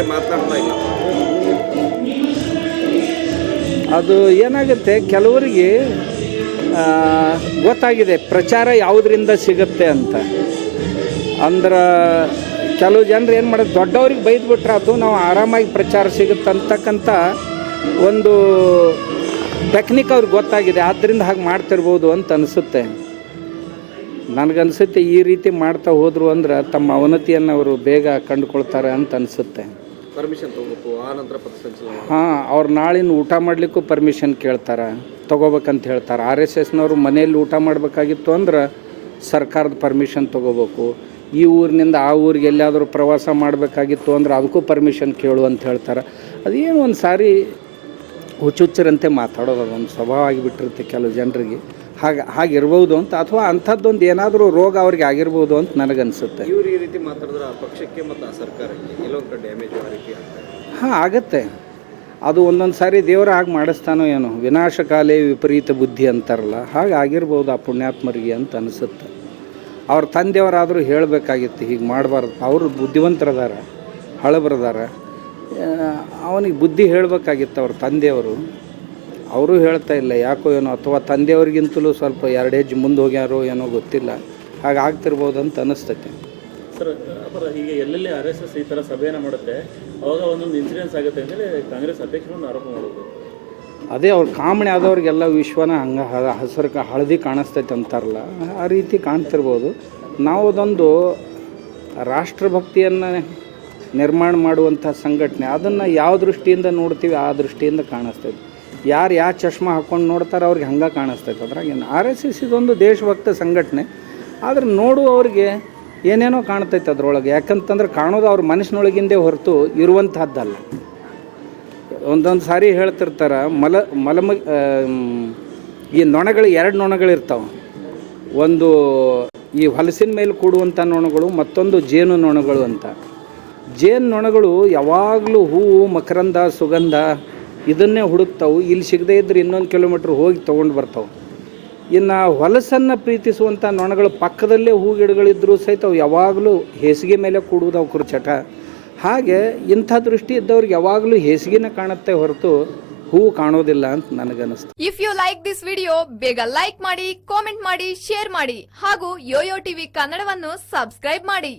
ಬೇರೆ ಮಾತನಾಡ್ತಾ ಇಲ್ಲ. ಅದು ಏನಾಗುತ್ತೆ, ಕೆಲವರಿಗೆ ಗೊತ್ತಾಗಿದೆ ಪ್ರಚಾರ ಯಾವುದರಿಂದ ಸಿಗುತ್ತೆ ಅಂತ. ಅಂದ್ರೆ ಕೆಲವು ಜನರು ಏನು ಮಾಡೋದು, ದೊಡ್ಡವ್ರಿಗೆ ಬೈದ್ಬಿಟ್ರೆ ಅದು ನಾವು ಆರಾಮಾಗಿ ಪ್ರಚಾರ ಸಿಗುತ್ತೆ ಅಂತಕ್ಕಂಥ ಒಂದು ಟೆಕ್ನಿಕ್ ಅವ್ರಿಗೆ ಗೊತ್ತಾಗಿದೆ. ಆದ್ದರಿಂದ ಹಾಗೆ ಮಾಡ್ತಿರ್ಬೋದು ಅಂತ ಅನಿಸುತ್ತೆ. ನನಗನ್ಸುತ್ತೆ ಈ ರೀತಿ ಮಾಡ್ತಾ ಹೋದರು ಅಂದ್ರೆ ತಮ್ಮ ಅವನತಿಯನ್ನು ಅವರು ಬೇಗ ಕಂಡುಕೊಳ್ತಾರೆ ಅಂತ ಅನಿಸುತ್ತೆ. ಪರ್ಮಿಷನ್ ತೊಗೋಬೇಕು, ಆ ನಂತರ ಪಥಸಂಚಲನ. ಹಾಂ, ಅವ್ರು ನಾಳಿನ ಊಟ ಮಾಡಲಿಕ್ಕೂ ಪರ್ಮಿಷನ್ ಕೇಳ್ತಾರೆ, ತೊಗೋಬೇಕಂತ ಹೇಳ್ತಾರೆ. RSSನವರು ಮನೆಯಲ್ಲಿ ಊಟ ಮಾಡಬೇಕಾಗಿತ್ತು ಅಂದ್ರೆ ಸರ್ಕಾರದ ಪರ್ಮಿಷನ್ ತೊಗೋಬೇಕು. ಈ ಊರಿನಿಂದ ಆ ಊರಿಗೆ ಎಲ್ಲಾದರೂ ಪ್ರವಾಸ ಮಾಡಬೇಕಾಗಿತ್ತು ಅಂದ್ರೆ ಅದಕ್ಕೂ ಪರ್ಮಿಷನ್ ಕೇಳು ಅಂತ ಹೇಳ್ತಾರೆ. ಅದೇನು ಒಂದು ಸಾರಿ ಹುಚ್ಚುಚ್ಚರಂತೆ ಮಾತಾಡೋದು, ಅದೊಂದು ಸ್ವಭಾವ ಆಗಿಬಿಟ್ಟಿರುತ್ತೆ ಕೆಲವು ಜನರಿಗೆ. ಹಾಗಿರ್ಬೋದು ಅಂತ, ಅಥವಾ ಅಂಥದ್ದೊಂದು ಏನಾದರೂ ರೋಗ ಅವ್ರಿಗೆ ಆಗಿರ್ಬೋದು ಅಂತ ನನಗನ್ಸುತ್ತೆ. ಇವ್ರು ಈ ರೀತಿ ಮಾತಾಡಿದ್ರೆ ಆ ಪಕ್ಷಕ್ಕೆ ಮತ್ತು ಆ ಸರ್ಕಾರಕ್ಕೆ ಎಲ್ಲೊಂದು ಕಡೆ ಡ್ಯಾಮೇಜ್ ಆ ರೀತಿ ಆಗ್ತದೆ. ಹಾಂ, ಆಗುತ್ತೆ. ಅದು ಒಂದೊಂದು ಸಾರಿ ದೇವರ ಹಾಗೆ ಮಾಡಿಸ್ತಾನೋ ಏನೋ, ವಿನಾಶಕಾಲೇ ವಿಪರೀತ ಬುದ್ಧಿ ಅಂತಾರಲ್ಲ, ಹಾಗೆ ಆಗಿರ್ಬೋದು ಆ ಪುಣ್ಯಾತ್ಮರಿಗೆ ಅಂತ ಅನಿಸುತ್ತೆ. ಅವ್ರ ತಂದೆಯವರಾದರೂ ಹೇಳಬೇಕಾಗಿತ್ತು ಹೀಗೆ ಮಾಡಬಾರ್ದು. ಅವರು ಬುದ್ಧಿವಂತರದಾರ, ಹಳಬರದಾರ, ಅವನಿಗೆ ಬುದ್ಧಿ ಹೇಳಬೇಕಾಗಿತ್ತು ಅವ್ರ ತಂದೆಯವರು. ಅವರು ಹೇಳ್ತಾ ಇಲ್ಲ ಯಾಕೋ ಏನೋ, ಅಥವಾ ತಂದೆಯವ್ರಿಗಿಂತಲೂ ಸ್ವಲ್ಪ 2 ಹೆಜ್ಜೆ ಮುಂದೆ ಹೋಗ್ಯಾರೋ ಏನೋ ಗೊತ್ತಿಲ್ಲ. ಹಾಗೆ ಆಗ್ತಿರ್ಬೋದು ಅಂತ ಅನ್ನಿಸ್ತೈತೆ. ಸರ್, ಈಗ ಎಲ್ಲೆಲ್ಲಿ RSS ಈ ಥರ ಸಭೆಯನ್ನು ಮಾಡುತ್ತೆ, ಅವಾಗ ಒಂದೊಂದು ಇನ್ಸಿಡೆನ್ಸ್ ಆಗುತ್ತೆ ಅಂತೇಳಿ ಕಾಂಗ್ರೆಸ್ ಅಧ್ಯಕ್ಷರನ್ನು ಆರೋಪ ಮಾಡೋದು. ಅದೇ ಅವ್ರ ಕಾಮಣಿ ಆದವ್ರಿಗೆಲ್ಲ ವಿಶ್ವನ ಹಂಗೆ ಹಸಿರು ಹಳದಿ ಕಾಣಿಸ್ತೈತೆ ಅಂತಾರಲ್ಲ, ಆ ರೀತಿ ಕಾಣ್ತಿರ್ಬೋದು. ನಾವು ಅದೊಂದು ರಾಷ್ಟ್ರಭಕ್ತಿಯನ್ನು ನಿರ್ಮಾಣ ಮಾಡುವಂಥ ಸಂಘಟನೆ, ಅದನ್ನು ಯಾವ ದೃಷ್ಟಿಯಿಂದ ನೋಡ್ತೀವಿ ಆ ದೃಷ್ಟಿಯಿಂದ ಕಾಣಿಸ್ತೈತೆ. ಯಾರು ಯಾವ ಚಶ್ಮಾ ಹಾಕ್ಕೊಂಡು ನೋಡ್ತಾರೆ ಅವ್ರಿಗೆ ಹಂಗೆ ಕಾಣಿಸ್ತೈತೆ. ಅದ್ರಾಗೇನು RSS ಇದೊಂದು ದೇಶಭಕ್ತ ಸಂಘಟನೆ, ಆದ್ರೆ ನೋಡುವವ್ರಿಗೆ ಏನೇನೋ ಕಾಣ್ತೈತೆ ಅದರೊಳಗೆ. ಯಾಕಂತಂದ್ರೆ ಕಾಣೋದು ಅವ್ರ ಮನಸ್ಸಿನೊಳಗಿಂದೇ ಹೊರತು ಇರುವಂಥದ್ದಲ್ಲ. ಒಂದೊಂದು ಸಾರಿ ಹೇಳ್ತಿರ್ತಾರೆ, ಈ ನೊಣಗಳು 2 ನೊಣಗಳಿರ್ತಾವೆ. ಒಂದು ಈ ಹೊಲಸಿನ ಮೇಲೆ ಕೂಡುವಂಥ ನೊಣಗಳು, ಮತ್ತೊಂದು ಜೇನು ನೊಣಗಳು ಅಂತ. ಜೇನು ನೊಣಗಳು ಯಾವಾಗಲೂ ಹೂವು, ಮಕರಂದ, ಸುಗಂಧ ಇದನ್ನೇ ಹುಡುಕ್ತಾವೆ. ಇಲ್ಲಿ ಸಿಗದೇ ಇದ್ದರೆ ಇನ್ನೊಂದು ಕಿಲೋಮೀಟ್ರ್ ಹೋಗಿ ತೊಗೊಂಡು ಬರ್ತಾವೆ. ಇನ್ನು ಹೊಲಸನ್ನು ಪ್ರೀತಿಸುವಂಥ ನೊಣಗಳು ಪಕ್ಕದಲ್ಲೇ ಹೂ ಗಿಡಗಳಿದ್ದರೂ ಸಹಿತ ಅವು ಯಾವಾಗಲೂ ಹೇಸಿಗೆ ಮೇಲೆ ಕೂಡುವುದು ಅವ್ರ ಚಟ. ಹಾಗೆ ಇಂಥ ದೃಷ್ಟಿ ಇದ್ದವ್ರಿಗೆ ಯಾವಾಗಲೂ ಹೇಸಿಗೆನ ಕಾಣುತ್ತೆ ಹೊರತು ಹೂ ಕಾಣೋದಿಲ್ಲ ಅಂತ ನನಗನ್ನಿಸ್ತು. If you like this video, ಬೇಗ ಲೈಕ್ ಮಾಡಿ, ಕಾಮೆಂಟ್ ಮಾಡಿ, ಶೇರ್ ಮಾಡಿ ಹಾಗೂ ಯೋಯೋ ಟಿವಿ ಕನ್ನಡವನ್ನು ಸಬ್ಸ್ಕ್ರೈಬ್ ಮಾಡಿ.